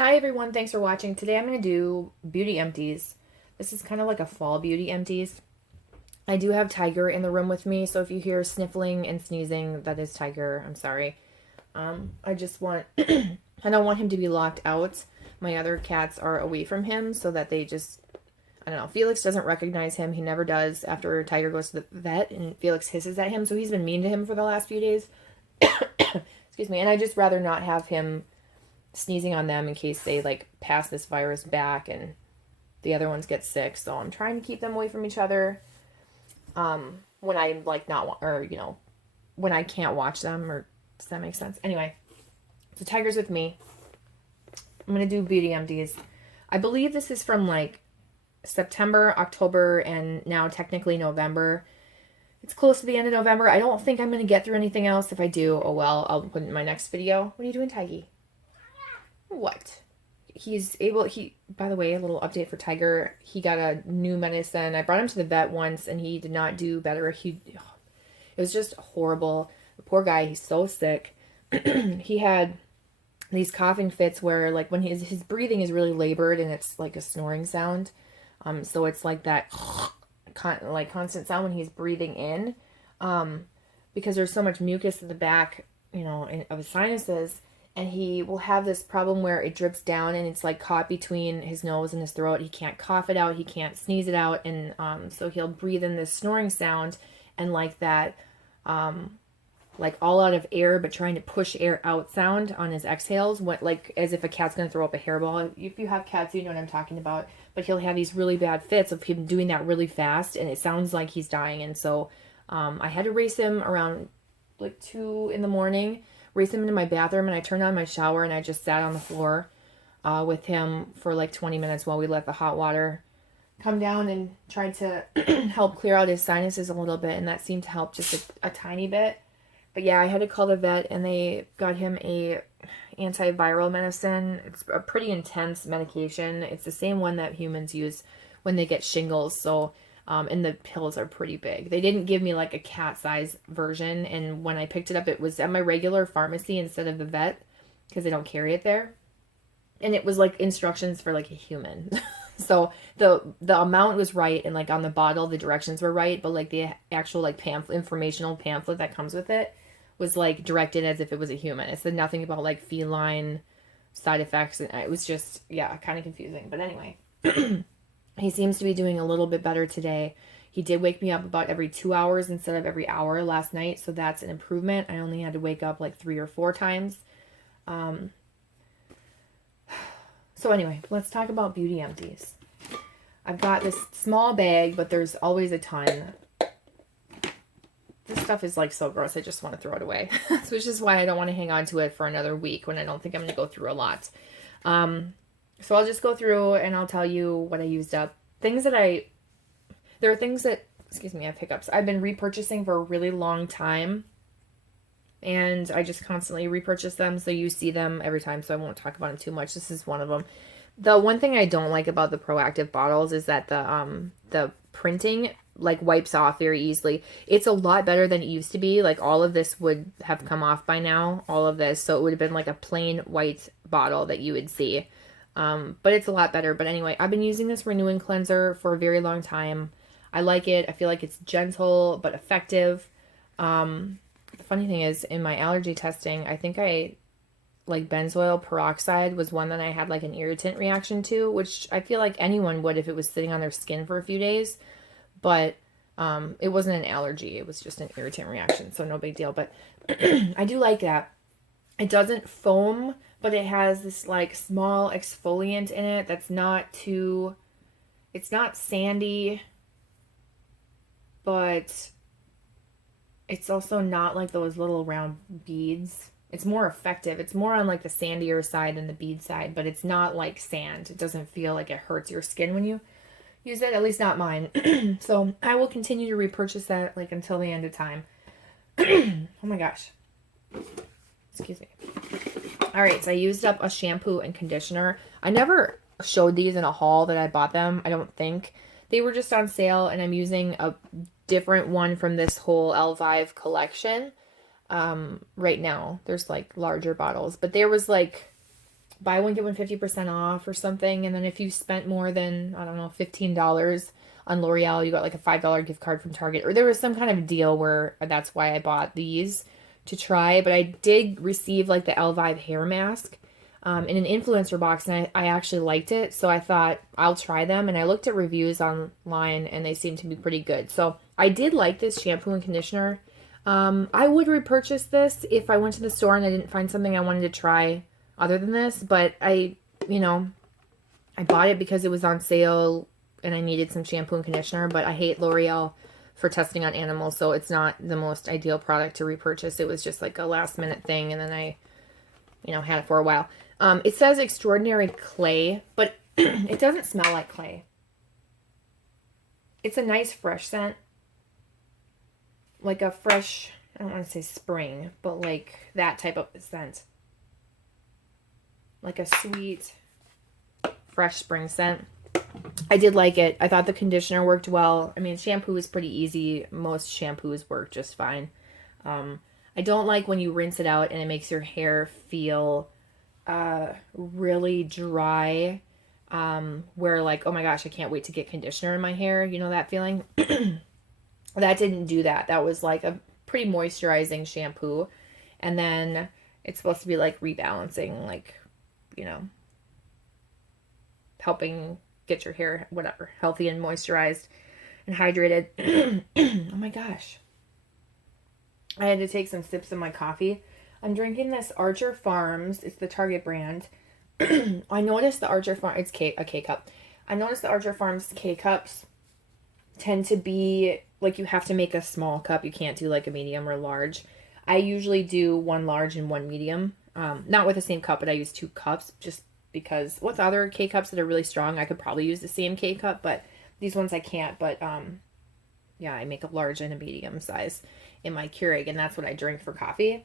Hi everyone, thanks for watching. Today I'm going to do beauty empties. This is kind of like a fall beauty empties. I do have Tiger in the room with me, so if you hear sniffling and sneezing, that is Tiger. I'm sorry. I just want, I don't want him to be locked out. My other cats are away from him so that they just, I don't know. Felix doesn't recognize him. He never does after Tiger goes to the vet and Felix hisses at him, so he's been mean to him for the last few days. Excuse me, and I just rather not have him sneezing on them in case they like pass this virus back and the other ones get sick. So I'm trying to keep them away from each other when I'm like not or when I can't watch them. Or does that make sense? Anyway, so Tiger's with me. I'm gonna do beauty empties. I believe this is from like September, October, and now technically November. It's close to the end of November. I don't think I'm gonna get through anything else. If I do, oh well, I'll put it in my next video. What are you doing, Tiggy? What? By the way, a little update for Tiger. He got a new medicine. I brought him to the vet once and he did not do better. It was just horrible. The poor guy, he's so sick. He had these coughing fits where like when his breathing is really labored and it's like a snoring sound. So it's like that constant sound when he's breathing in. Because there's so much mucus in the back, of his sinuses. And he will have this problem where it drips down and it's like caught between his nose and his throat. He can't cough it out. He can't sneeze it out. And so he'll breathe in this snoring sound and like that, like all out of air, but trying to push air out sound on his exhales, like as if a cat's going to throw up a hairball. If you have cats, you know what I'm talking about. But he'll have these really bad fits of him doing that really fast and it sounds like he's dying. And so I had to race him around like 2 in the morning. Race him into my bathroom and I turned on my shower and I just sat on the floor with him for like 20 minutes while we let the hot water come down and tried to help clear out his sinuses a little bit, and that seemed to help just a tiny bit. But yeah, I had to call the vet and they got him a antiviral medicine. It's a pretty intense medication. It's the same one that humans use when they get shingles, so and the pills are pretty big. They didn't give me like a cat size version. And when I picked it up, it was at my regular pharmacy instead of the vet because they don't carry it there. And it was like instructions for like a human. So the amount was right. And like on the bottle, the directions were right. But like the actual like informational pamphlet that comes with it was like directed as if it was a human. It said nothing about like feline side effects. And it was just, yeah, kind of confusing. But anyway. He seems to be doing a little bit better today. He did wake me up about every 2 hours instead of every hour last night, so that's an improvement. I only had to wake up like 3 or 4 times. So anyway, let's talk about beauty empties. I've got this small bag, but there's always a ton. This stuff is like so gross, I just want to throw it away. Which is why I don't want to hang on to it for another week when I don't think I'm going to go through a lot. So I'll just go through and I'll tell you what I used up. There are things that, excuse me, I have hiccups. I've been repurchasing for a really long time. And I just constantly repurchase them. So you see them every time. So I won't talk about them too much. This is one of them. The one thing I don't like about the Proactive bottles is that the printing like wipes off very easily. It's a lot better than it used to be. Like all of this would have come off by now. All of this. So it would have been like a plain white bottle that you would see. But it's a lot better. But anyway, I've been using this renewing cleanser for a very long time. I like it. I feel like it's gentle but effective. The funny thing is, in my allergy testing, I think like benzoyl peroxide was one that I had like an irritant reaction to, which I feel like anyone would if it was sitting on their skin for a few days. But it wasn't an allergy. It was just an irritant reaction, so no big deal. But I do like that. It doesn't foam, but it has this like small exfoliant in it that's not too, it's not sandy, but it's also not like those little round beads. It's more effective. It's more on like the sandier side than the bead side, but it's not like sand. It doesn't feel like it hurts your skin when you use it, at least not mine. So I will continue to repurchase that like until the end of time. Oh my gosh. Excuse me. All right, so I used up a shampoo and conditioner. I never showed these in a haul that I bought them, I don't think. They were just on sale, and I'm using a different one from this whole L5 collection right now. There's like larger bottles, but there was like buy one, get one 50% off or something. And then if you spent more than, I don't know, $15 on L'Oreal, you got like a $5 gift card from Target. Or there was some kind of deal where that's why I bought these to try. But I did receive like the Elvive hair mask in an influencer box, and I actually liked it. So I thought I'll try them. And I looked at reviews online, and they seemed to be pretty good. So I did like this shampoo and conditioner. I would repurchase this if I went to the store and I didn't find something I wanted to try other than this, but I bought it because it was on sale and I needed some shampoo and conditioner, but I hate L'Oreal for testing on animals, so it's not the most ideal product to repurchase. It was just like a last minute thing, and then I, had it for a while. It says Extraordinary Clay, but it doesn't smell like clay. It's a nice fresh scent. Like a fresh, I don't want to say spring, but like that type of scent. Like a sweet, fresh spring scent. I did like it. I thought the conditioner worked well. I mean, shampoo is pretty easy. Most shampoos work just fine. I don't like when you rinse it out and it makes your hair feel really dry. Where like, oh my gosh, I can't wait to get conditioner in my hair. You know that feeling? That didn't do that. That was like a pretty moisturizing shampoo. And then it's supposed to be like rebalancing, like, helping get your hair, whatever, healthy and moisturized and hydrated. Oh my gosh. I had to take some sips of my coffee. I'm drinking this Archer Farms. It's the Target brand. I noticed the Archer Farms, it's a K-cup. I noticed the Archer Farms K-cups tend to be, like, you have to make a small cup. You can't do, like, a medium or large. I usually do one large and one medium. Not with the same cup, but I use 2 cups just because with other K-cups that are really strong, I could probably use the same K-cup, but these ones I can't. But, yeah, I make a large and a medium size in my Keurig, and that's what I drink for coffee.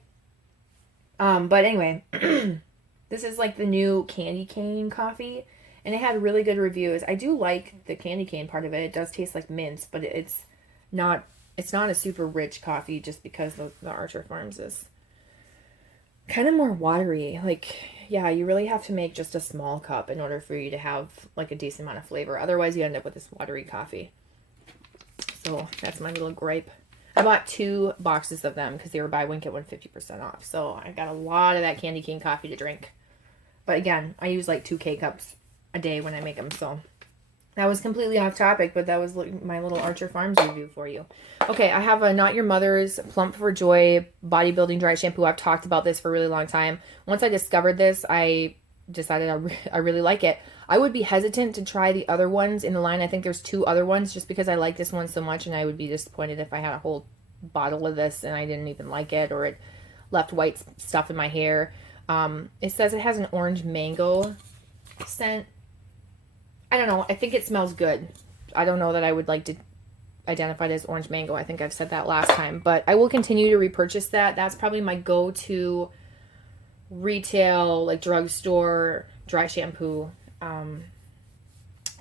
But anyway, this is, like, the new candy cane coffee. And it had really good reviews. I do like the candy cane part of it. It does taste like mint, but it's not a super rich coffee just because the Archer Farms is kind of more watery. Like, yeah, you really have to make just a small cup in order for you to have like a decent amount of flavor. Otherwise, you end up with this watery coffee. So that's my little gripe. I bought 2 boxes of them because they were buy one, get one 50% off. So I got a lot of that candy cane coffee to drink. But again, I use like 2 K-cups a day when I make them. So that was completely off topic, but that was my little Archer Farms review for you. Okay, I have a Not Your Mother's Plump for Joy bodybuilding dry shampoo. I've talked about this for a really long time. Once I discovered this, I decided I really like it. I would be hesitant to try the other ones in the line. I think there's 2 other ones just because I like this one so much, and I would be disappointed if I had a whole bottle of this and I didn't even like it, or it left white stuff in my hair. It says it has an orange mango scent. I don't know. I think it smells good. I don't know that I would like to identify it as orange mango. I think I've said that last time. But I will continue to repurchase that. That's probably my go-to retail, like drugstore dry shampoo. A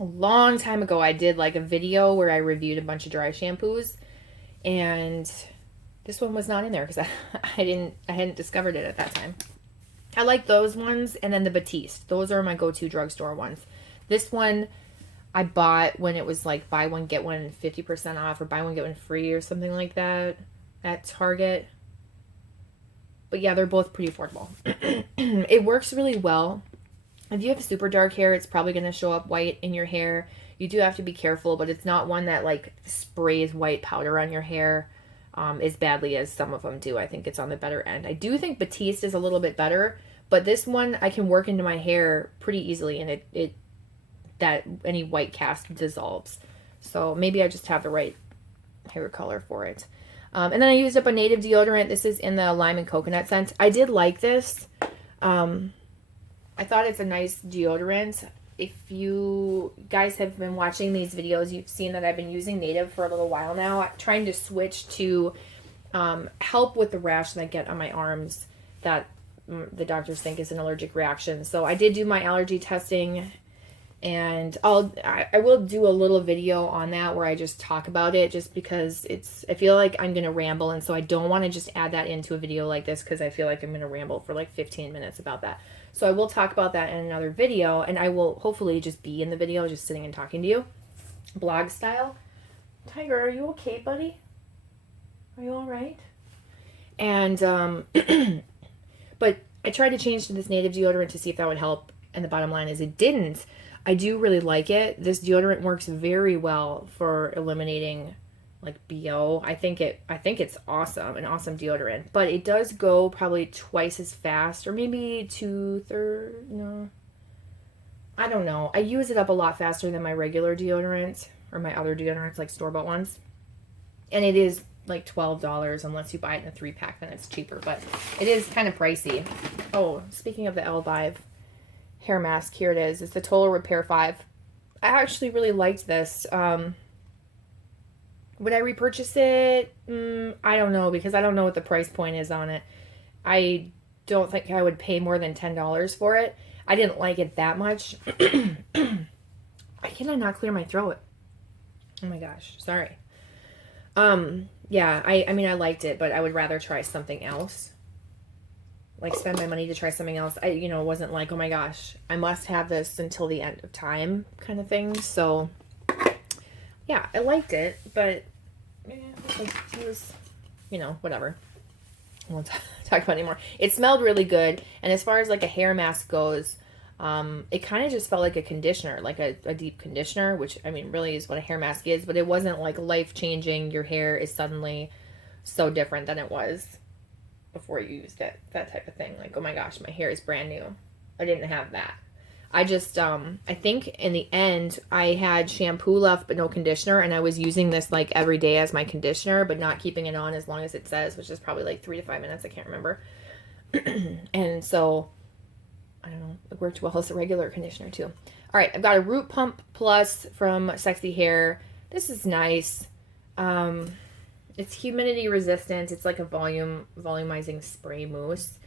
long time ago, I did like a video where I reviewed a bunch of dry shampoos. And this one was not in there because I hadn't discovered it at that time. I like those ones. And then the Batiste. Those are my go-to drugstore ones. This one I bought when it was like buy one, get one 50% off, or buy one, get one free, or something like that at Target. But yeah, they're both pretty affordable. It works really well. If you have super dark hair, it's probably going to show up white in your hair. You do have to be careful, but it's not one that like sprays white powder on your hair as badly as some of them do. I think it's on the better end. I do think Batiste is a little bit better, but this one I can work into my hair pretty easily, and it that any white cast dissolves. So maybe I just have the right hair color for it. And then I used up a native deodorant. This is in the lime and coconut scent. I did like this. I thought it's a nice deodorant. If you guys have been watching these videos, you've seen that I've been using native for a little while now, trying to switch to help with the rash that I get on my arms that the doctors think is an allergic reaction. So I did do my allergy testing, and I will do a little video on that where I just talk about it, just because I feel like I'm going to ramble, and so I don't want to just add that into a video like this because I feel like I'm going to ramble for like 15 minutes about that. So I will talk about that in another video, and I will hopefully just be in the video, just sitting and talking to you, blog style. Tiger, are you okay, buddy? Are you all right? And, but I tried to change to this native deodorant to see if that would help, and the bottom line is it didn't. I do really like it. This deodorant works very well for eliminating like BO. I think it's awesome, an awesome deodorant, but it does go probably twice as fast, or maybe 2/3. No, I don't know. I use it up a lot faster than my regular deodorant or my other deodorants, like store-bought ones, and it is like $12 unless you buy it in a 3-pack, then it's cheaper, but it is kind of pricey. Oh, speaking of the Elvive hair mask, here it is. It's the Total Repair 5. I actually really liked this. Would I repurchase it? I don't know, because I don't know what the price point is on it. I don't think I would pay more than $10 for it. I didn't like it that much. Why can I not clear my throat? Oh my gosh, sorry. Yeah, I mean, I liked it, but I would rather try something else. Like, spend my money to try something else. It wasn't like, oh my gosh, I must have this until the end of time kind of thing. So, yeah, I liked it, but it was, whatever. I won't talk about it anymore. It smelled really good, and as far as like a hair mask goes, it kind of just felt like a conditioner, like a deep conditioner, which, I mean, really is what a hair mask is, but it wasn't like life-changing. Your hair is suddenly so different than it was before you used it, that type of thing. Like, oh my gosh, my hair is brand new. I didn't have that. I just, I think in the end, I had shampoo left but no conditioner, and I was using this like every day as my conditioner, but not keeping it on as long as it says, which is probably like 3 to 5 minutes. I can't remember. And so, I don't know, it worked well as a regular conditioner too. All right, I've got a Root Pump Plus from Sexy Hair. This is nice. It's humidity resistant. It's like a volumizing spray mousse.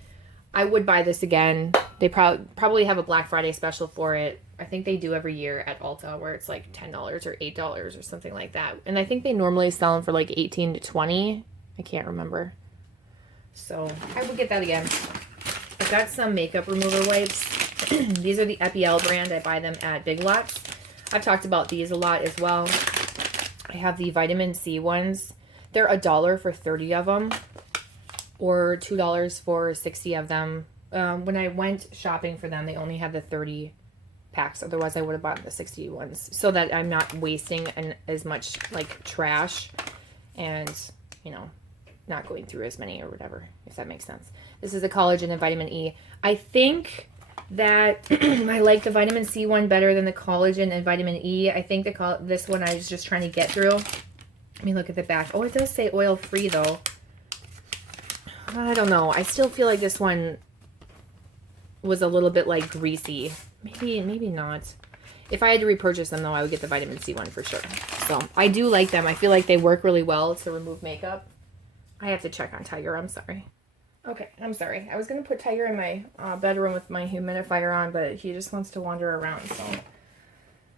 I would buy this again. They probably have a Black Friday special for it. I think they do every year at Ulta, where it's like $10 or $8 or something like that. And I think they normally sell them for like $18 to $20. I can't remember. So I would get that again. I've got some makeup remover wipes. These are the EpiL brand. I buy them at Big Lots. I've talked about these a lot as well. I have the vitamin C ones. They're $1 for 30 of them, or $2 for 60 of them. When I went shopping for them, they only had the 30 packs. Otherwise, I would have bought the 60 ones, so that I'm not wasting as much like trash and, not going through as many or whatever, if that makes sense. This is a collagen and vitamin E. I think that I like the vitamin C one better than the collagen and vitamin E. I think this one I was just trying to get through. Let me look at the back. Oh, it does say oil-free, though. I don't know. I still feel like this one was a little bit, like, greasy. Maybe not. If I had to repurchase them, though, I would get the vitamin C one for sure. So, I do like them. I feel like they work really well to remove makeup. I have to check on Tiger. I'm sorry. Okay, I'm sorry. I was going to put Tiger in my bedroom with my humidifier on, but he just wants to wander around, so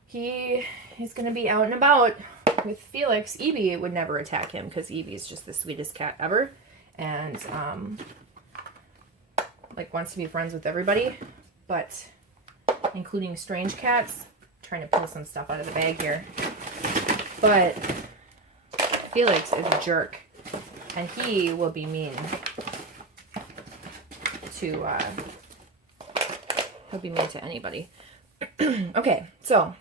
he is going to be out and about with Felix. Evie would never attack him because Evie is just the sweetest cat ever, and like wants to be friends with everybody, but including strange cats. I'm trying to pull some stuff out of the bag here, but Felix is a jerk, and he will be mean to he'll be mean to anybody. Okay, so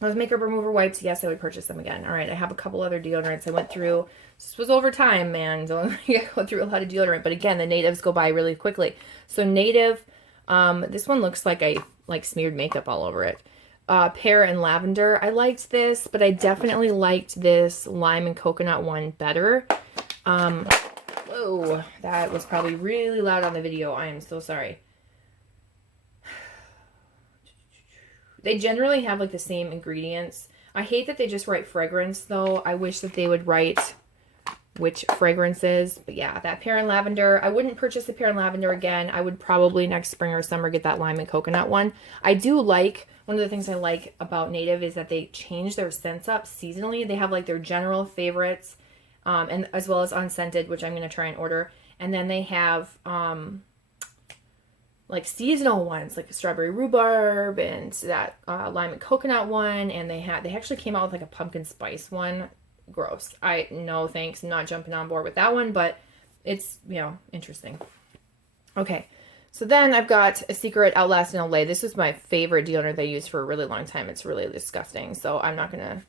those makeup remover wipes, yes, I would purchase them again. All right, I have a couple other deodorants I went through. This was over time, man. Don't go through a lot of deodorant, but again, the natives go by really quickly. So native, this one looks like I smeared makeup all over it. Pear and lavender. I liked this, but I definitely liked this lime and coconut one better. Whoa, that was probably really loud on the video. I am so sorry. They generally have like the same ingredients. I hate that they just write fragrance though. I wish that they would write which fragrance is. But yeah, that pear and lavender. I wouldn't purchase the pear and lavender again. I would probably next spring or summer get that lime and coconut one. I do like, one of the things I like about Native is that they change their scents up seasonally. They have like their general favorites, and as well as unscented, which I'm going to try and order. And then they have like seasonal ones, like a strawberry rhubarb and that lime and coconut one, and they actually came out with like a pumpkin spice one. Gross. No thanks. I'm not jumping on board with that one, but it's, you know, interesting. Okay. So then I've got a Secret Outlast in LA. This is my favorite deodorant they used for a really long time. It's really disgusting. So I'm not going to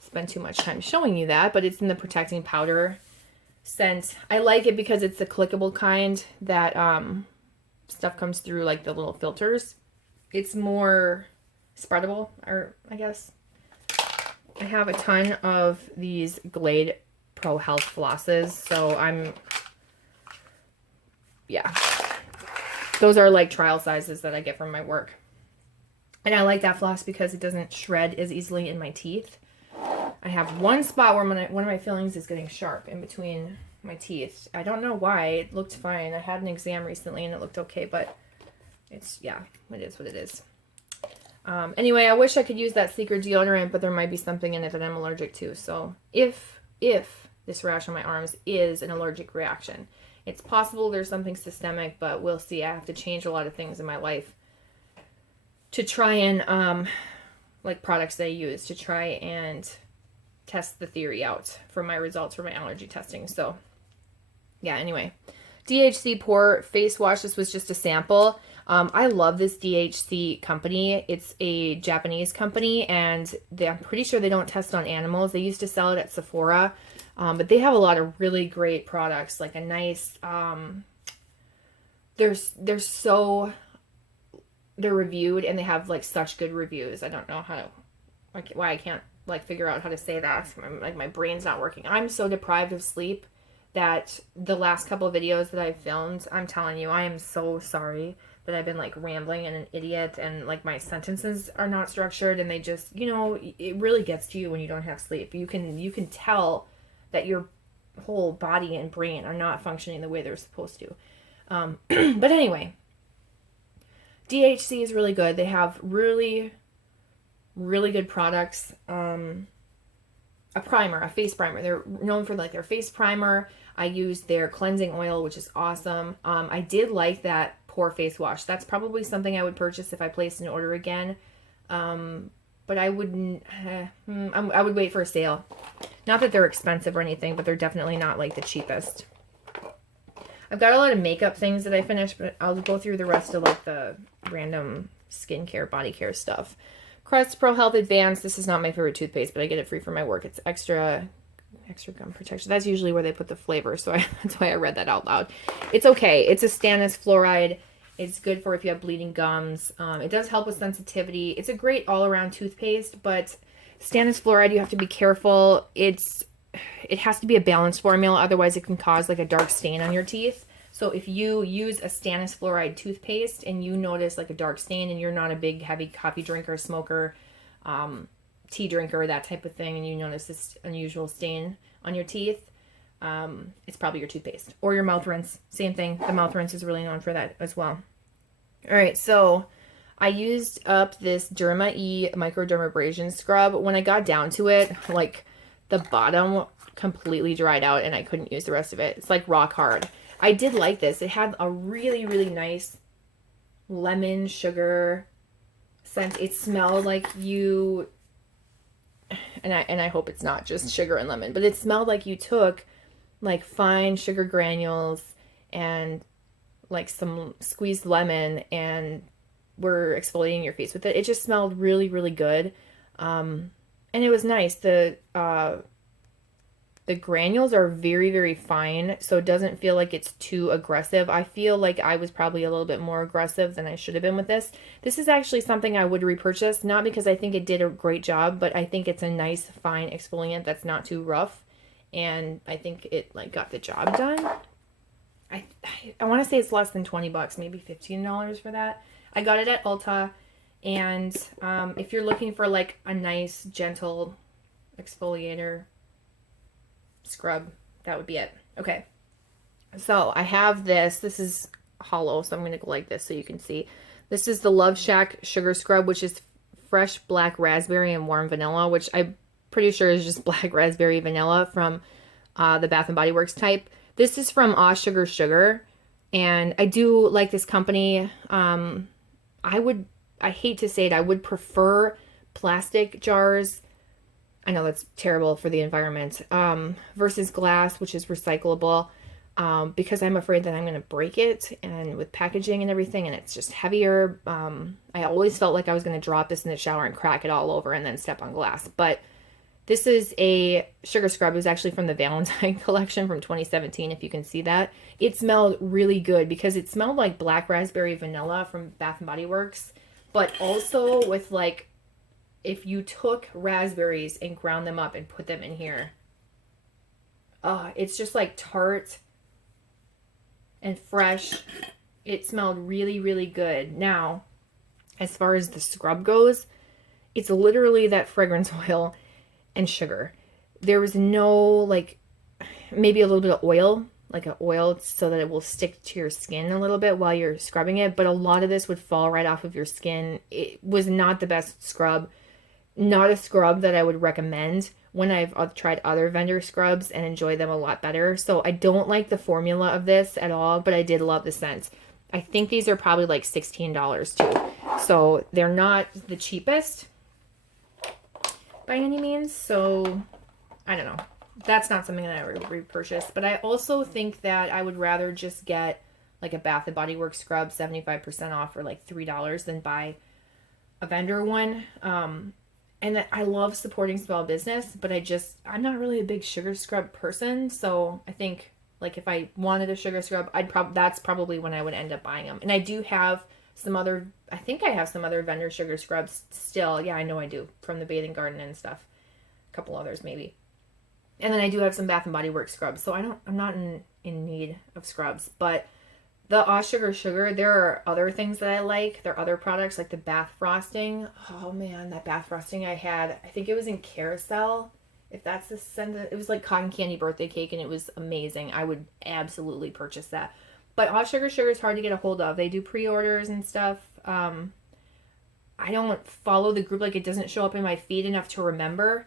spend too much time showing you that, but it's in the protecting powder scent. I like it because it's the clickable kind that stuff comes through like the little filters. It's more spreadable, or I guess. I have a ton of these Glade Pro Health flosses, so yeah. Those are like trial sizes that I get from my work. And I like that floss because it doesn't shred as easily in my teeth. I have one spot where one of my fillings is getting sharp in between my teeth. I don't know why. It looked fine. I had an exam recently and it looked okay, but it's, yeah, it is what it is. Anyway, I wish I could use that Secret deodorant, but there might be something in it that I'm allergic to. So if this rash on my arms is an allergic reaction, it's possible there's something systemic, but we'll see. I have to change a lot of things in my life to try and, like products that I use to try and test the theory out for my results for my allergy testing. So yeah, anyway. DHC Pore Face Wash. This was just a sample. I love this DHC company. It's a Japanese company, and I'm pretty sure they don't test on animals. They used to sell it at Sephora, but they have a lot of really great products, like a nice, they're reviewed, and they have like such good reviews. I don't know why I can't like figure out how to say that. Like my brain's not working. I'm so deprived of sleep that the last couple of videos that I've filmed, I'm telling you, I am so sorry that I've been like rambling and an idiot, and like my sentences are not structured, and they just, you know, it really gets to you when you don't have sleep. You can tell that your whole body and brain are not functioning the way they're supposed to. But anyway, DHC is really good. They have really, really good products. A primer, a face primer. They're known for like their face primer. I use their cleansing oil, which is awesome. I did like that Pore face wash. That's probably something I would purchase if I placed an order again. But I wouldn't, I would wait for a sale. Not that they're expensive or anything, but they're definitely not like the cheapest. I've got a lot of makeup things that I finished, but I'll go through the rest of like the random skincare, body care stuff. Crest Pro Health Advanced. This is not my favorite toothpaste, but I get it free from my work. It's extra gum protection. That's usually where they put the flavor, so that's why I read that out loud. It's okay. It's a stannous fluoride. It's good for if you have bleeding gums. It does help with sensitivity. It's a great all-around toothpaste, but stannous fluoride, you have to be careful. It has to be a balanced formula, otherwise it can cause like a dark stain on your teeth. So if you use a stannous fluoride toothpaste and you notice like a dark stain, and you're not a big heavy coffee drinker, smoker, tea drinker, that type of thing, and you notice this unusual stain on your teeth, it's probably your toothpaste. Or your mouth rinse. Same thing. The mouth rinse is really known for that as well. Alright, so I used up this Derma E microdermabrasion scrub. When I got down to it, like the bottom completely dried out and I couldn't use the rest of it. It's like rock hard. I did like this. It had a really, really nice lemon sugar scent. It smelled like you, and I hope it's not just sugar and lemon, but it smelled like you took like fine sugar granules and like some squeezed lemon and were exfoliating your face with it. It just smelled really, really good. And it was nice. The granules are very, very fine, so it doesn't feel like it's too aggressive. I feel like I was probably a little bit more aggressive than I should have been with this. This is actually something I would repurchase, not because I think it did a great job, but I think it's a nice, fine exfoliant that's not too rough, and I think it like got the job done. I want to say it's less than 20 bucks, maybe $15 for that. I got it at Ulta, and if you're looking for like a nice, gentle exfoliator scrub, that would be it. Okay, so I have this is hollow, so I'm going to go like this so you can see. This is the Love Shack Sugar Scrub, which is fresh black raspberry and warm vanilla, which I'm pretty sure is just black raspberry vanilla from the Bath and Body Works type. This is from Sugar Sugar. And I do like this company. I hate to say it, I would prefer plastic jars. I know that's terrible for the environment, versus glass, which is recyclable, because I'm afraid that I'm going to break it, and with packaging and everything, and it's just heavier. I always felt like I was going to drop this in the shower and crack it all over and then step on glass. But this is a sugar scrub. It was actually from the Valentine collection from 2017, if you can see that. It smelled really good because it smelled like black raspberry vanilla from Bath and Body Works, but also with like, if you took raspberries and ground them up and put them in here, it's just like tart and fresh. It smelled really, really good. Now, as far as the scrub goes, it's literally that fragrance oil and sugar. There was no, like, maybe a little bit of oil, like an oil, so that it will stick to your skin a little bit while you're scrubbing it, but a lot of this would fall right off of your skin. It was not the best scrub. Not a scrub that I would recommend when I've tried other vendor scrubs and enjoy them a lot better. So I don't like the formula of this at all, but I did love the scent. I think these are probably like $16 too. So they're not the cheapest by any means. So I don't know. That's not something that I would repurchase. But I also think that I would rather just get like a Bath and Body Works scrub 75% off for like $3 than buy a vendor one. And I love supporting small business, but I'm not really a big sugar scrub person. So I think like if I wanted a sugar scrub, that's probably when I would end up buying them. And I do have I think I have some other vendor sugar scrubs still. Yeah, I know I do, from the Bathing Garden and stuff. A couple others maybe. And then I do have some Bath and Body Works scrubs. So I'm not in need of scrubs, but the sugar, there are other things that I like. There are other products like the bath frosting. Oh man, that bath frosting I had, I think it was in Carousel. If that's the scent, it was like cotton candy birthday cake and it was amazing. I would absolutely purchase that. But sugar is hard to get a hold of. They do pre-orders and stuff. I don't follow the group, like it doesn't show up in my feed enough to remember.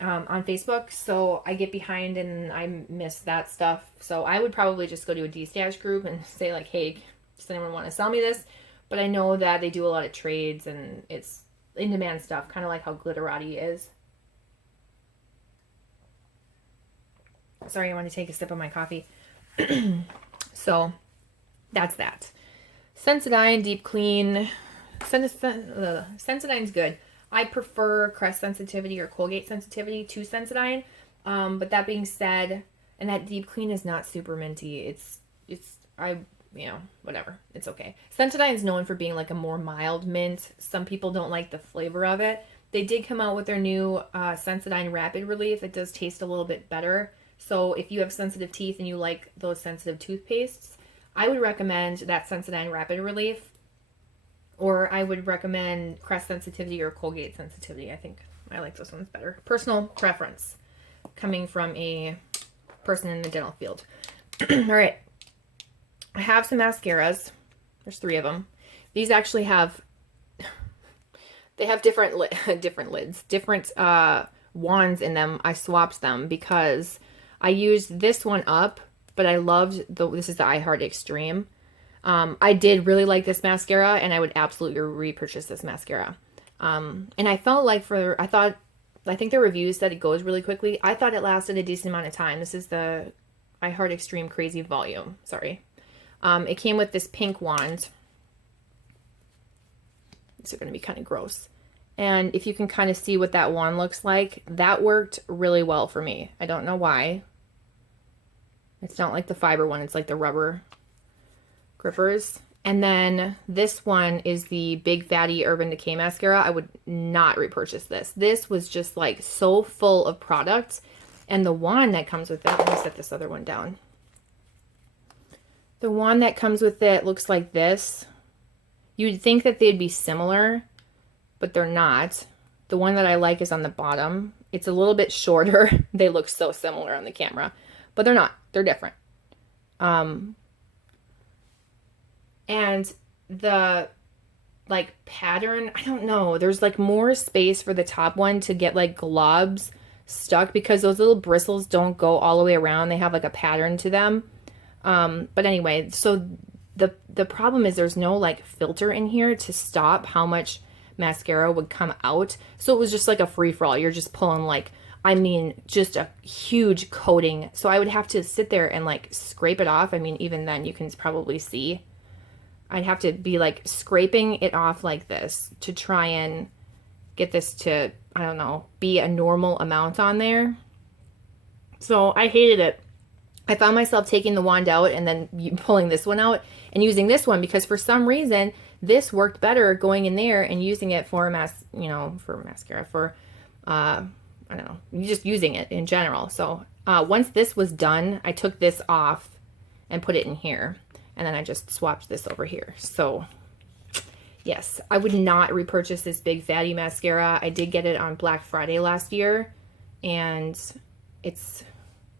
On Facebook, so I get behind and I miss that stuff. So I would probably just go to a D-Stash group and say like, hey, does anyone want to sell me this? But I know that they do a lot of trades and it's in-demand stuff, kind of like how Glitterati is. Sorry, I want to take a sip of my coffee. So that's that. Sensodyne Deep Clean. Sensodyne's good. I prefer Crest sensitivity or Colgate sensitivity to Sensodyne. But that being said, and that Deep Clean is not super minty. Whatever. It's okay. Sensodyne is known for being like a more mild mint. Some people don't like the flavor of it. They did come out with their new Sensodyne Rapid Relief. It does taste a little bit better. So if you have sensitive teeth and you like those sensitive toothpastes, I would recommend that Sensodyne Rapid Relief. Or I would recommend Crest sensitivity or Colgate sensitivity. I think I like those ones better. Personal preference coming from a person in the dental field. All right. I have some mascaras. There's 3 of them. These actually have, they have different lids, different wands in them. I swapped them because I used this one up, but I loved this is the I Heart Extreme. I did really like this mascara and I would absolutely repurchase this mascara. And I felt like I think the reviews said it goes really quickly. I thought it lasted a decent amount of time. This is the I Heart Extreme Crazy Volume. Sorry. It came with this pink wand. These are going to be kind of gross. And if you can kind of see what that wand looks like, that worked really well for me. I don't know why. It's not like the fiber one. It's like the rubber grippers. And then this one is the Big Fatty Urban Decay Mascara. I would not repurchase this. This was just like so full of product. And the wand that comes with it, let me set this other one down. The wand that comes with it looks like this. You'd think that they'd be similar, but they're not. The one that I like is on the bottom. It's a little bit shorter. They look so similar on the camera, but they're not. They're different. And the like pattern, I don't know. There's like more space for the top one to get like globs stuck because those little bristles don't go all the way around. They have like a pattern to them. But anyway, so the problem is there's no like filter in here to stop how much mascara would come out. So it was just like a free for all. You're just pulling like, I mean, just a huge coating. So I would have to sit there and like scrape it off. I mean, even then you can probably see. I'd have to be like scraping it off like this to try and get this to, I don't know, be a normal amount on there. So I hated it. I found myself taking the wand out and then pulling this one out and using this one because for some reason this worked better going in there and using it for for mascara, for I don't know, just using it in general. So once this was done, I took this off and put it in here, and then I just swapped this over here. So yes, I would not repurchase this big fatty mascara. I did get it on Black Friday last year, and it's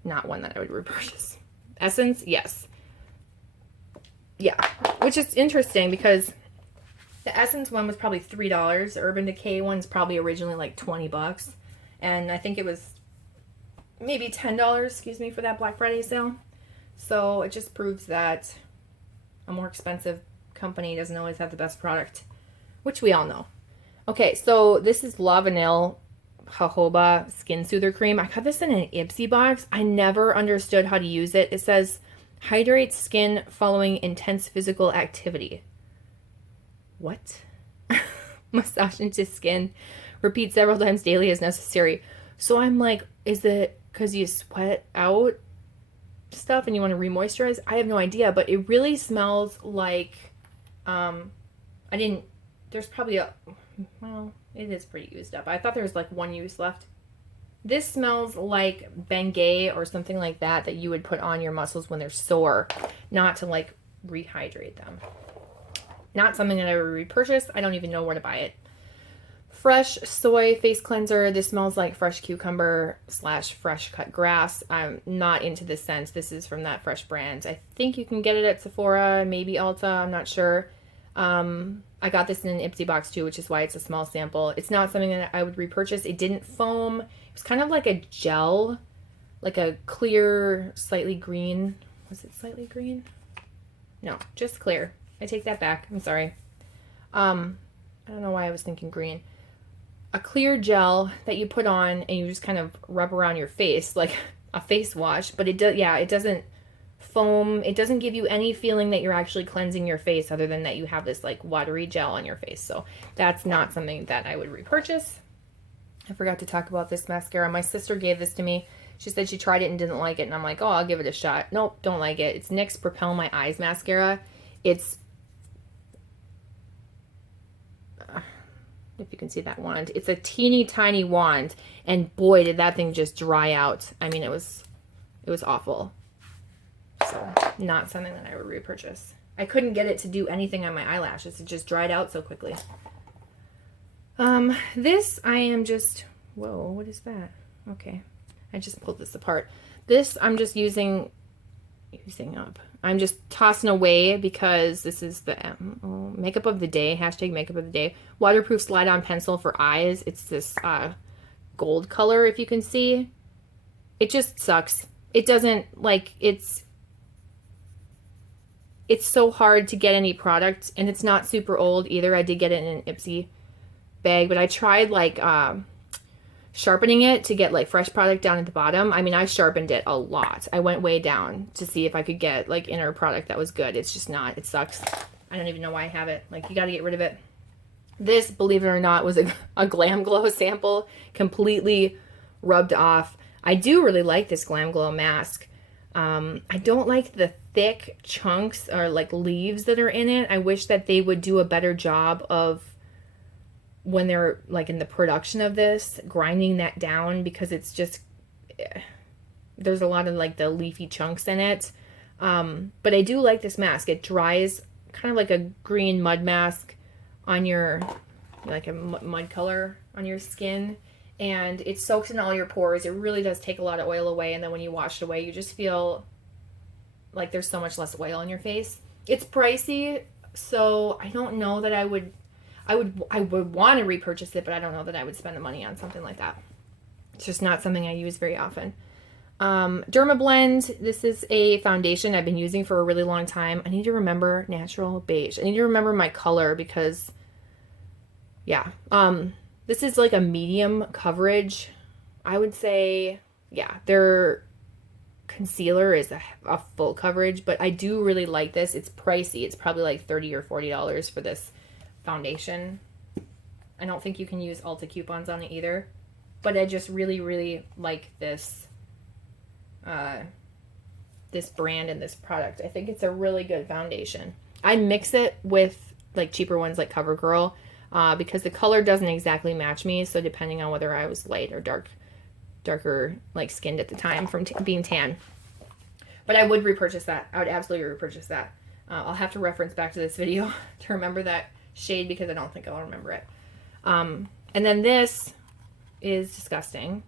not one that I would repurchase. Essence, yes. Yeah, which is interesting because the Essence one was probably $3. The Urban Decay one's probably originally like 20 bucks. And I think it was maybe $10, excuse me, for that Black Friday sale. So it just proves that a more expensive company doesn't always have the best product, which we all know. Okay, so this is La Vanille Jojoba Skin Soother Cream. I got this in an Ipsy box. I never understood how to use it. It says, hydrates skin following intense physical activity. What? Massage into skin. Repeat several times daily as necessary. So I'm like, is it because you sweat out stuff and you want to remoisturize? I have no idea, but it really smells like, there's probably well, it is pretty used up. I thought there was like one use left. This smells like Bengay or something like that you would put on your muscles when they're sore, not to like rehydrate them. Not something that I would repurchase. I don't even know where to buy it. Fresh Soy Face Cleanser. This smells like fresh cucumber / fresh cut grass. I'm not into this scent. This is from that Fresh brand. I think you can get it at Sephora, maybe Ulta. I'm not sure. I got this in an Ipsy box too, which is why it's a small sample. It's not something that I would repurchase. It didn't foam. It was kind of like a gel, like a clear, slightly green. Was it slightly green? No, just clear. I take that back. I'm sorry. I don't know why I was thinking green. A clear gel that you put on and you just kind of rub around your face like a face wash, but it doesn't foam. It doesn't give you any feeling that you're actually cleansing your face other than that you have this like watery gel on your face. So that's not something that I would repurchase. I forgot to talk about this mascara. My sister gave this to me. She said she tried it and didn't like it, and I'm like, oh, I'll give it a shot. Nope, don't like it. It's NYX Propel My Eyes mascara. It's if you can see that wand, it's a teeny tiny wand, and boy did that thing just dry out. I mean, it was awful. So not something that I would repurchase. I couldn't get it to do anything on my eyelashes. It just dried out so quickly. This I am just, whoa, what is that? Okay, I just pulled this apart. This I'm just using up. I'm just tossing away because this is the makeup of the day, hashtag makeup of the day. Waterproof slide-on pencil for eyes. It's this gold color, if you can see. It just sucks. It doesn't, like, it's so hard to get any product, and it's not super old either. I did get it in an Ipsy bag, but I tried, like, sharpening it to get like fresh product down at the bottom. I mean, I sharpened it a lot. I went way down to see if I could get like inner product that was good. It's just not. It sucks. I don't even know why I have it. Like, you got to get rid of it. This, believe it or not, was a Glam Glow sample, completely rubbed off. I do really like this Glam Glow mask. I don't like the thick chunks or like leaves that are in it. I wish that they would do a better job of, when they're like in the production of this, grinding that down, because it's just, there's a lot of like the leafy chunks in it. But I do like this mask. It dries kind of like a green mud mask on your, like a mud color on your skin, and it soaks in all your pores. It really does take a lot of oil away, and then when you wash it away, you just feel like there's so much less oil on your face. It's pricey, so I don't know that I would want to repurchase it, but I don't know that I would spend the money on something like that. It's just not something I use very often. Dermablend. This is a foundation I've been using for a really long time. I need to remember natural beige. I need to remember my color because, yeah. This is like a medium coverage. I would say, yeah, their concealer is a full coverage, but I do really like this. It's pricey. It's probably like $30 or $40 for this foundation. I don't think you can use Ulta coupons on it either, but I just really, really like this this brand and this product. I think it's a really good foundation. I mix it with like cheaper ones like CoverGirl because the color doesn't exactly match me. So depending on whether I was light or darker like skinned at the time from being tan. But I would repurchase that. I would absolutely repurchase that. I'll have to reference back to this video to remember that shade because I don't think I'll remember it. And then this is disgusting.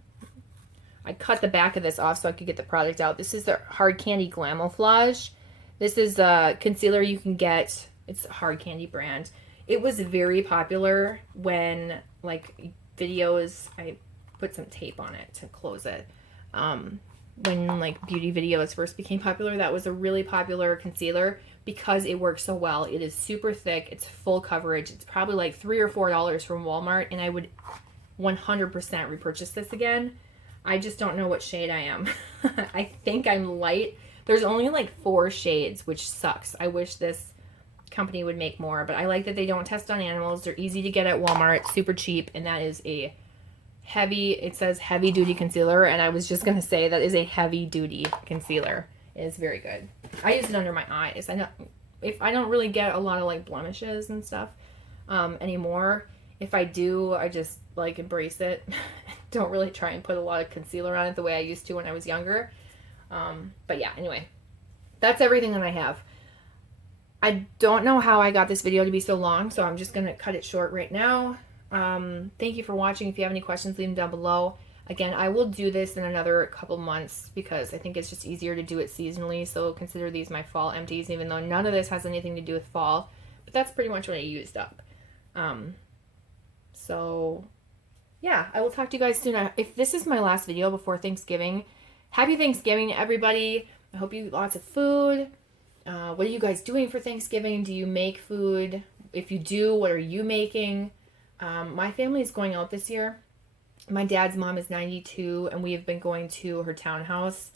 I cut the back of this off so I could get the product out. This is the Hard Candy Glamouflage. This is a concealer you can get. It's a Hard Candy brand. It was very popular when, like, videos, I put some tape on it to close it. When, like, beauty videos first became popular, that was a really popular concealer because it works so well. It is super thick. It's full coverage. It's probably like $3 or $4 from Walmart, and I would 100% repurchase this again. I just don't know what shade I am. I think I'm light. There's only like 4 shades, which sucks. I wish this company would make more, but I like that they don't test on animals. They're easy to get at Walmart, super cheap, and that is a heavy, it says heavy duty concealer, and I was just going to say that is a heavy duty concealer. It is very good. I use it under my eyes. I know if I don't really get a lot of like blemishes and stuff anymore. If I do, I just like embrace it. Don't really try and put a lot of concealer on it the way I used to when I was younger. But yeah, anyway, that's everything that I have. I don't know how I got this video to be so long, so I'm just going to cut it short right now. Thank you for watching. If you have any questions, leave them down below. Again, I will do this in another couple months because I think it's just easier to do it seasonally. So consider these my fall empties, even though none of this has anything to do with fall. But that's pretty much what I used up. So yeah, I will talk to you guys soon. If this is my last video before Thanksgiving, happy Thanksgiving, everybody. I hope you eat lots of food. What are you guys doing for Thanksgiving? Do you make food? If you do, what are you making? My family is going out this year. My dad's mom is 92, and we have been going to her townhouse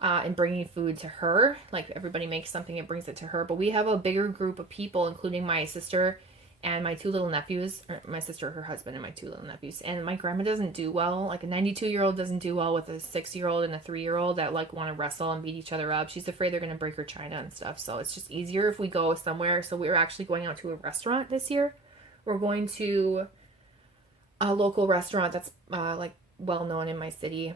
and bringing food to her. Like, everybody makes something and brings it to her. But we have a bigger group of people, including my sister and my 2 little nephews. Or my sister, her husband, and my 2 little nephews. And my grandma doesn't do well. Like, a 92-year-old doesn't do well with a 6-year-old and a 3-year-old that, like, want to wrestle and beat each other up. She's afraid they're going to break her china and stuff. So it's just easier if we go somewhere. So we're actually going out to a restaurant this year. We're going to a local restaurant that's like well known in my city,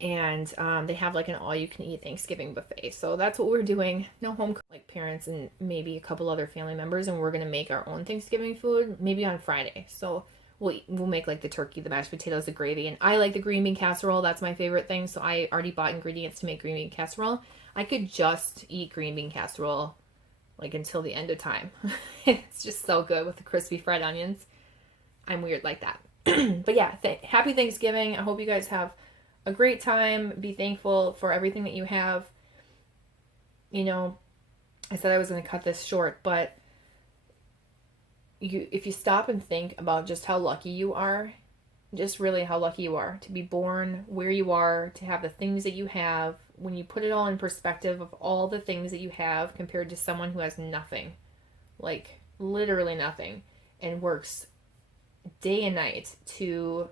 and they have like an all-you-can-eat Thanksgiving buffet. So that's what we're doing. No home, like parents and maybe a couple other family members, and we're gonna make our own Thanksgiving food maybe on Friday. So we'll make like the turkey, the mashed potatoes, the gravy, and I like the green bean casserole. That's my favorite thing. So I already bought ingredients to make green bean casserole. I could just eat green bean casserole like until the end of time. It's just so good with the crispy fried onions. I'm weird like that. But yeah, happy Thanksgiving. I hope you guys have a great time. Be thankful for everything that you have. You know, I said I was going to cut this short, but if you stop and think about just how lucky you are, just really how lucky you are to be born where you are, to have the things that you have, when you put it all in perspective of all the things that you have compared to someone who has nothing, like literally nothing, and works day and night to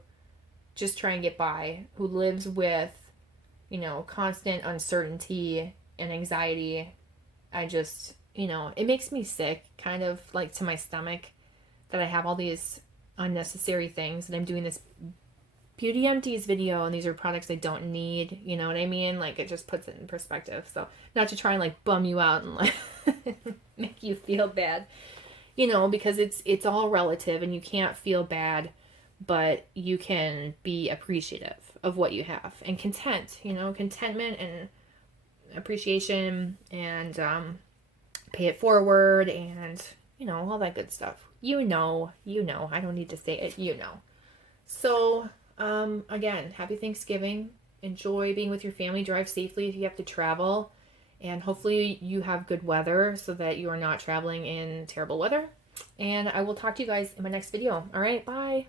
just try and get by, who lives with, you know, constant uncertainty and anxiety. I just, you know, it makes me sick, kind of like to my stomach, that I have all these unnecessary things, and I'm doing this Beauty Empties video, and these are products I don't need, you know what I mean? Like, it just puts it in perspective. So, not to try and like bum you out and like make you feel bad, you know, because it's all relative, and you can't feel bad, but you can be appreciative of what you have and content, you know, contentment and appreciation, and pay it forward, and, you know, all that good stuff. You know, I don't need to say it, you know. So, again, happy Thanksgiving. Enjoy being with your family. Drive safely if you have to travel. And hopefully you have good weather so that you are not traveling in terrible weather. And I will talk to you guys in my next video. All right, bye.